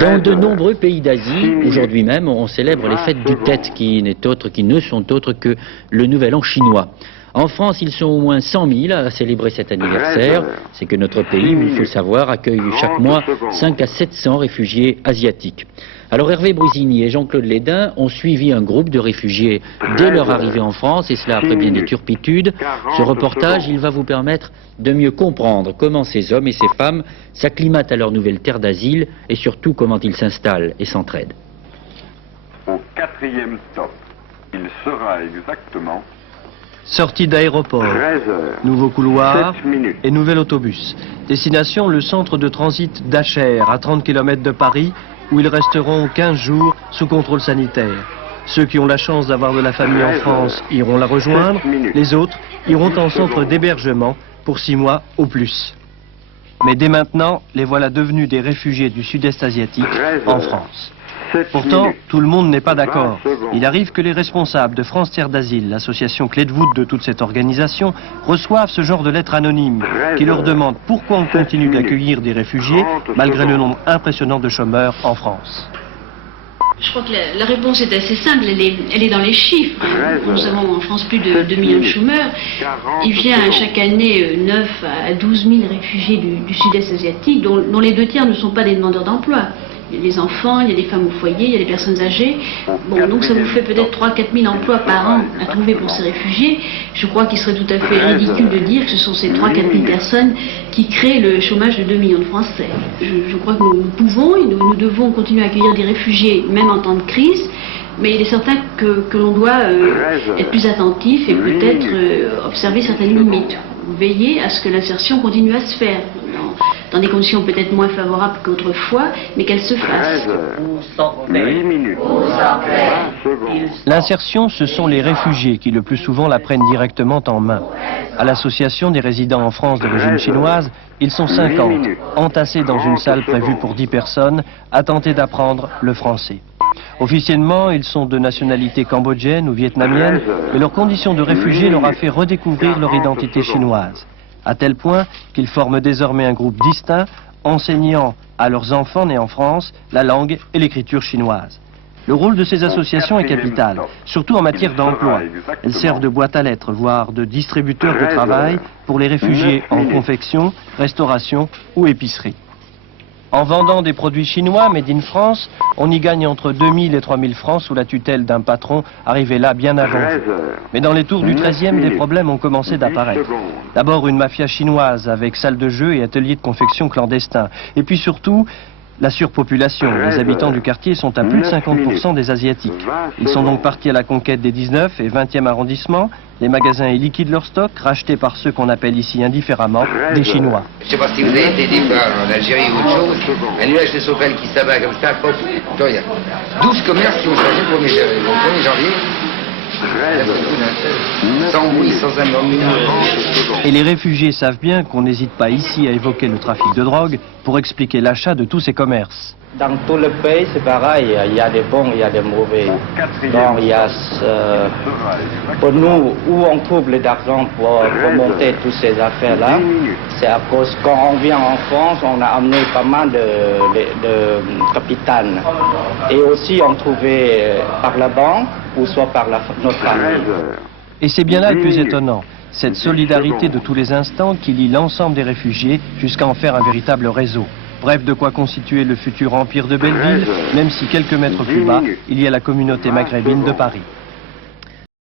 Dans de nombreux pays d'Asie, aujourd'hui même, on célèbre les fêtes du Tet, qui ne sont autres que le Nouvel An chinois. En France, ils sont au moins 100 000 à célébrer cet anniversaire. C'est que notre pays, il faut savoir, accueille chaque mois 5 à 700 réfugiés asiatiques. Alors Hervé Brusigny et Jean-Claude Lédin ont suivi un groupe de réfugiés dès leur arrivée en France, et cela après bien des turpitudes. Ce reportage, il va vous permettre de mieux comprendre comment ces hommes et ces femmes s'acclimatent à leur nouvelle terre d'asile et surtout comment ils s'installent et s'entraident. Au 4e stop, il sera exactement sortie d'aéroport, nouveau couloir et nouvel autobus. Destination, le centre de transit d'Acher, à 30 km de Paris, où ils resteront 15 jours sous contrôle sanitaire. Ceux qui ont la chance d'avoir de la famille en France iront la rejoindre, les autres iront en centre d'hébergement pour 6 mois au plus. Mais dès maintenant, les voilà devenus des réfugiés du sud-est asiatique en France. Pourtant, tout le monde n'est pas d'accord. Il arrive que les responsables de France Terre d'Asile, l'association clé de voûte de toute cette organisation, reçoivent ce genre de lettres anonymes qui leur demandent pourquoi on continue d'accueillir des réfugiés malgré le nombre impressionnant de chômeurs en France. Je crois que la réponse est assez simple, elle est dans les chiffres. Nous avons en France plus de 2 millions de chômeurs. Il vient chaque année 9 à 12 000 réfugiés du sud-est asiatique, dont les 2 tiers ne sont pas des demandeurs d'emploi. Il y a des enfants, il y a des femmes au foyer, il y a des personnes âgées. Bon, donc ça vous fait peut-être 3 à 4 000 emplois par an à trouver pour ces réfugiés. Je crois qu'il serait tout à fait ridicule de dire que ce sont ces 3 à 4 000 personnes qui créent le chômage de 2 millions de Français. Je crois que nous pouvons et nous devons continuer à accueillir des réfugiés, même en temps de crise. Mais il est certain que l'on doit être plus attentif et peut-être observer certaines limites. Veiller à ce que l'insertion continue à se faire dans des conditions peut-être moins favorables qu'autrefois, mais qu'elle se fasse. L'insertion, ce sont les réfugiés qui le plus souvent la prennent directement en main. À l'association des résidents en France d'origine chinoise, ils sont 50, entassés dans une salle prévue pour 10 personnes, à tenter d'apprendre le français. Officiellement, ils sont de nationalité cambodgienne ou vietnamienne, mais leur condition de réfugiés leur a fait redécouvrir leur identité chinoise, à tel point qu'ils forment désormais un groupe distinct, enseignant à leurs enfants nés en France la langue et l'écriture chinoise. Le rôle de ces associations est capital, surtout en matière d'emploi. Elles servent de boîte à lettres, voire de distributeurs de travail pour les réfugiés en confection, restauration ou épicerie. En vendant des produits chinois made in France, on y gagne entre 2 000 et 3 000 francs sous la tutelle d'un patron arrivé là bien avant. Mais dans les tours du 13e, des problèmes ont commencé d'apparaître. D'abord une mafia chinoise avec salle de jeu et atelier de confection clandestins. Et puis surtout, la surpopulation. Les habitants du quartier sont à plus de 50% des Asiatiques. Ils sont donc partis à la conquête des 19 et 20e arrondissements. Les magasins y liquident leur stock, rachetés par ceux qu'on appelle ici indifféremment des Chinois. Je ne sais pas si vous avez été des fois en Algérie ou autre chose, un nuage de sopel qui s'abat comme ça, hop, plus rien. 12 commerces qui ont changé le 1er janvier. Sans bruit, sans un homme. Et les réfugiés savent bien qu'on n'hésite pas ici à évoquer le trafic de drogue pour expliquer l'achat de tous ces commerces. Dans tout le pays, c'est pareil, il y a des bons, il y a des mauvais. Donc, il y a pour nous, où on trouve l'argent pour monter toutes ces affaires-là, c'est à cause quand on vient en France, on a amené pas mal de capitaine. Et aussi, on trouvait par la banque ou soit par notre famille. Et c'est bien là le plus étonnant, cette solidarité de tous les instants qui lie l'ensemble des réfugiés jusqu'à en faire un véritable réseau. Bref, de quoi constituer le futur empire de Belleville, même si quelques mètres plus bas, il y a la communauté maghrébine de Paris.